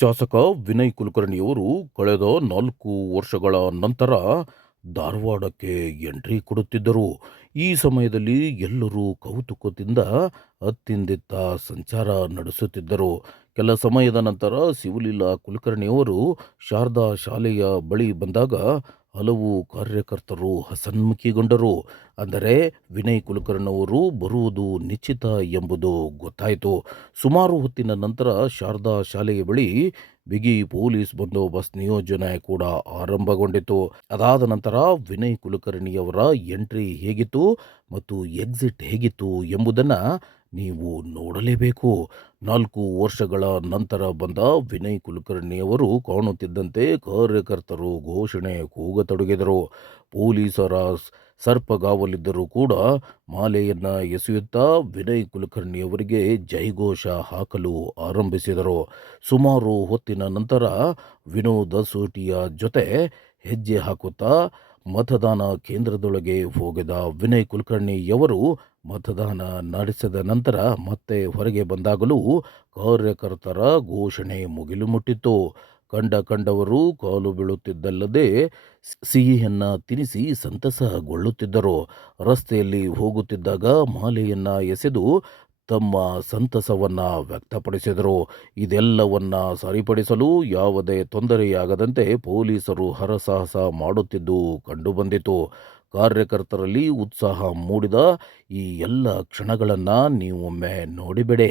ಶಾಸಕ ವಿನಯ್ ಕುಲಕರ್ಣಿಯವರು ಕಳೆದ ನಾಲ್ಕು ವರ್ಷಗಳ ನಂತರ ಧಾರವಾಡಕ್ಕೆ ಎಂಟ್ರಿ ಕೊಡುತ್ತಿದ್ದರು. ಈ ಸಮಯದಲ್ಲಿ ಎಲ್ಲರೂ ಕೌತುಕದಿಂದ ಅತ್ತಿಂದಿತ್ತ ಸಂಚಾರ ನಡೆಸುತ್ತಿದ್ದರು. ಕೆಲ ಸಮಯದ ನಂತರ ಶಿವಲೀಲಾ ಕುಲಕರ್ಣಿಯವರು ಶಾರದಾ ಶಾಲೆಯ ಬಳಿ ಬಂದಾಗ ಹಲವು ಕಾರ್ಯಕರ್ತರು ಹಸನ್ಮುಖಿಗೊಂಡರು ಅಂದರೆ ವಿನಯ್ ಕುಲಕರ್ಣಿಯವರು ಬರುವುದು ನಿಶ್ಚಿತ ಎಂಬುದು ಗೊತ್ತಾಯಿತು. ಸುಮಾರು ಹೊತ್ತಿನ ನಂತರ ಶಾರದಾ ಶಾಲೆಯ ಬಳಿ ಬಿಗಿ ಪೊಲೀಸ್ ಬಂದೋಬಸ್ತ್ ನಿಯೋಜನೆ ಕೂಡ ಆರಂಭಗೊಂಡಿತು ಅದಾದ ನಂತರ ವಿನಯ್ ಕುಲಕರ್ಣಿಯವರ ಎಂಟ್ರಿ ಹೇಗಿತ್ತು ಮತ್ತು ಎಕ್ಸಿಟ್ ಹೇಗಿತ್ತು ಎಂಬುದನ್ನು ನೀವು ನೋಡಲೇಬೇಕು. ನಾಲ್ಕು ವರ್ಷಗಳ ನಂತರ ಬಂದ ವಿನಯ್ ಕುಲಕರ್ಣಿಯವರು ಕಾಣುತ್ತಿದ್ದಂತೆ ಕಾರ್ಯಕರ್ತರು ಘೋಷಣೆ ಕೂಗತೊಡಗಿದರು. ಪೊಲೀಸರ ಸರ್ಪಗಾವಲಿದ್ದರೂ ಕೂಡ ಮಾಲೆಯನ್ನು ಎಸೆಯುತ್ತಾ ವಿನಯ್ ಕುಲಕರ್ಣಿಯವರಿಗೆ ಜೈಘೋಷ ಹಾಕಲು ಆರಂಭಿಸಿದರು. ಸುಮಾರು ಹೊತ್ತಿನ ನಂತರ ವಿನೋದ ಸೋಟಿಯ ಜೊತೆ ಹೆಜ್ಜೆ ಹಾಕುತ್ತಾ ಮತದಾನ ಕೇಂದ್ರದೊಳಗೆ ಹೋಗಿದ ವಿನಯ್ ಕುಲಕರ್ಣಿಯವರು ಮತದಾನ ನಡೆಸಿದ ನಂತರ ಮತ್ತೆ ಹೊರಗೆ ಬಂದಾಗಲೂ ಕಾರ್ಯಕರ್ತರ ಘೋಷಣೆ ಮುಗಿಲು ಮುಟ್ಟಿತು ಕಂಡ ಕಂಡವರು ಕಾಲು ಬೀಳುತ್ತಿದ್ದಲ್ಲದೆ ಸಿಹಿಯನ್ನು ತಿನಿಸಿ ಸಂತಸಗೊಳ್ಳುತ್ತಿದ್ದರು. ರಸ್ತೆಯಲ್ಲಿ ಹೋಗುತ್ತಿದ್ದಾಗ ಮಾಲೆಯನ್ನ ಎಸೆದು ತಮ್ಮ ಸಂತಸವನ್ನ ವ್ಯಕ್ತಪಡಿಸಿದರು. ಇದೆಲ್ಲವನ್ನ ಸರಿಪಡಿಸಲು ಯಾವುದೇ ತೊಂದರೆಯಾಗದಂತೆ ಪೊಲೀಸರು ಹರಸಾಹಸ ಮಾಡುತ್ತಿದ್ದು ಕಂಡುಬಂದಿತು ಕಾರ್ಯಕರ್ತರಲ್ಲಿ ಉತ್ಸಾಹ ಮೂಡಿದ ಈ ಎಲ್ಲ ಕ್ಷಣಗಳನ್ನು ನೀವೊಮ್ಮೆ ನೋಡಿಬಿಡಿ.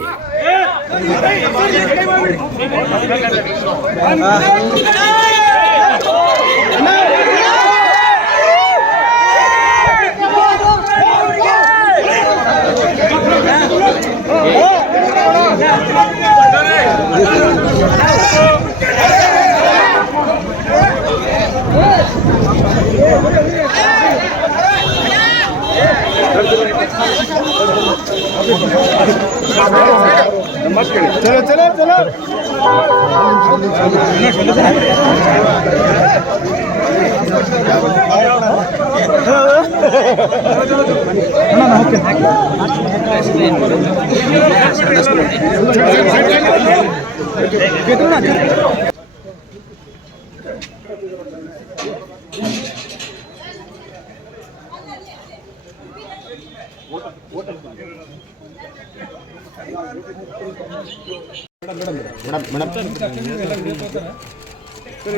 चलो चलो चलो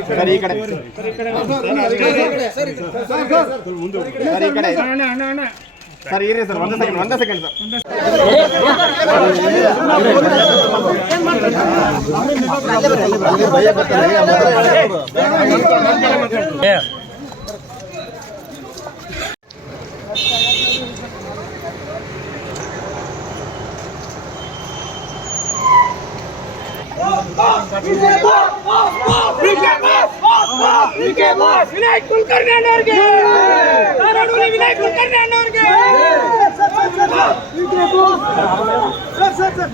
ಸರ್ ಈ ಕಡೆ ಸರ್ ಈ ಕಡೆ ಸರ್ ಇರಿ ಸರ್ ಒಂದೇ ಸೆಕೆಂಡ್ ಒಂದೇ ಸೆಕೆಂಡ್ ಸರ್ विनायक कुलकर्णी अनोरगे तानाडोली Vinayak Kulkarni अनोरगे sir sir sir sir sir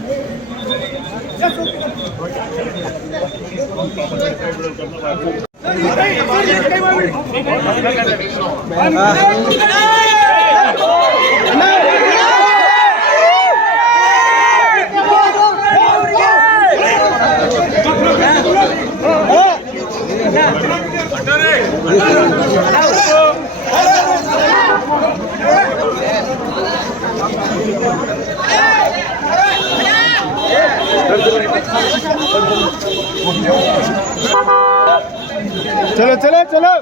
चलो चलो चलो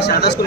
সাদা স্কুল